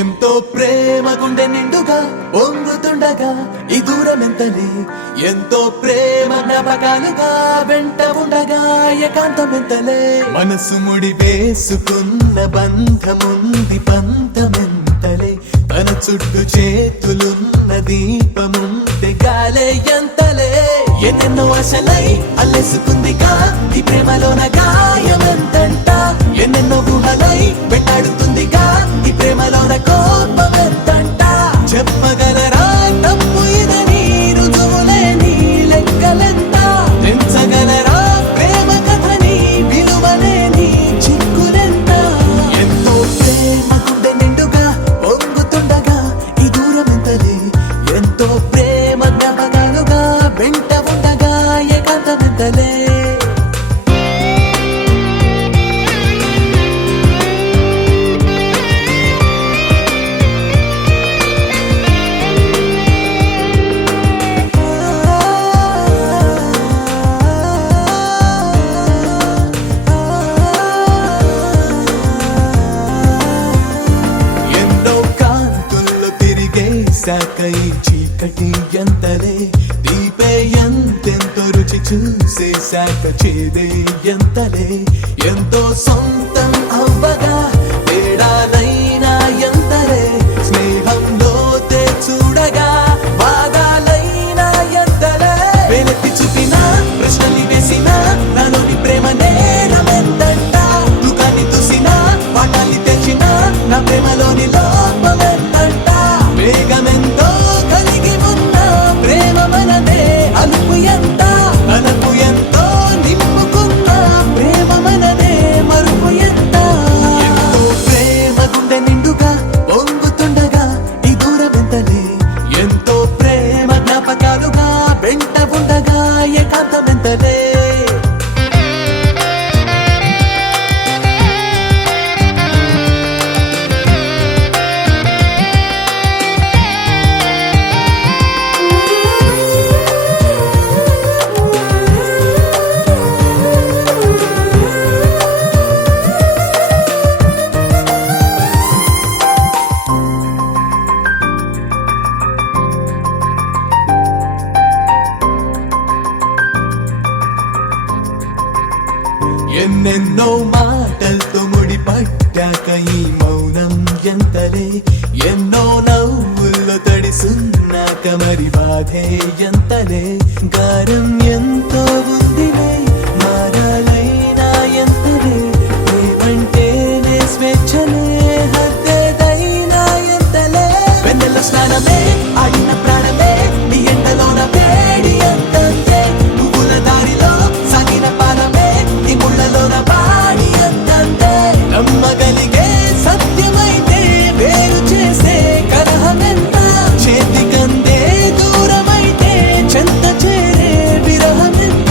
ఎంతో ప్రేమ గుండె నిండుగా పొంగుతుండగా ఈ దూరం ఎంతలే, ఎంతో ప్రేమ జ్ఞాపకాలుగా వెంట ఉండగా ఏకాంతం ఎంతలే. మనసు ముడి వేసుకున్న బంధముంది పంతమెంతలే, తన చుట్టూ చేతులున్న దీపముంటే గాలే ఎంతలే. ఎన్నెన్నో ఆశలై అల్లేసుకుందిగా ఈ ప్రేమలోన గాయమెంతంట, ఎన్నెన్నో గుహలై వెంటాడుతుందిగా ఈ ప్రేమలోన కోపం ఎంతంట. చెప్పగలరా తప్పు ఇదని రుజువులేని లెక్కలెంత, పెంచగలరా ప్రేమ కథని విలువలేని చిక్కులెంత. ఎంతో ప్రేమ గుండె నిండుగా పొంగుతుండగా ఈ దూరం ఎంతలే, ఎంతో ప్రేమ జ్ఞాపకాలుగా వెంట ఉండగా ఏకాంతం ఎంతలే. సాకై చీకటి ఎంతలే, దీపే ఎంతెంతో రుచి చూసేశాక చేదే ఎంతలే. ఎంతో సొంతం అవ్వగా తేడాలైనా ఎంతలే, స్నేహంలో చూడగా వాదాలైనా ఎంతలే. వేలెత్తి చూపిన ప్రశ్నలు వేసిన నాలోని ప్రేమ నేరమెంతంట, దుఃఖాన్ని చూసిన పాఠాన్ని తెచ్చిన నా ప్రేమలోని లోపమెంతంట. వేగమెంతో కలిగి ఉన్న ప్రేమ మనదే, అలుపు ఎంత అలుపు ఎంతో నింపుకున్న ప్రేమ మనదే, మరుపు ఎంత. ఎంతో ప్రేమ గుండె నిండుగా పొంగుతుండగా ఈ దూరం ఎంతలే, ఎంతో ప్రేమ జ్ఞాపకాలుగా వెంట ఉండగా ఏకాంతం ఎంతలే. ఎన్నెన్నో మాటలతో ముడి పట్టాక ఈ మౌనం ఎంతలే, ఎన్నో నవ్వుల్లో తడిసున్నాక మరి బాధే ఎంతలే. గారం ఎంతో ఉందిలే, మారాలైనా ఎంతలే, ఏమంటేనే స్వేచ్ఛలే, హద్దేదైనా ఎంతలే. వెన్నెల స్నానమే ఆడిన ప్రాణమే నీ ఎండలోన వేడి ఎంతంతే, పువ్వుల దారిలో సాగిన పాలమే నీ ముళ్ళలోన పాడి ఎంతంతే. నమ్మగలిగే సత్యమైతే వేరు చేసే కలహమెంత, చేతికందే దూరమైతే చెంత చేరే విరహమెంత.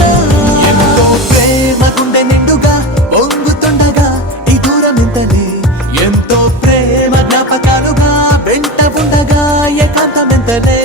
ఎంతో ప్రేమ గుండె నిండుగా పొంగుతుండగా ఈ దూరం ఎంతలే, ఎంతో ప్రేమ జ్ఞాపకాలుగా వెంట ఉండగా ఏకాంతం ఎంతలే.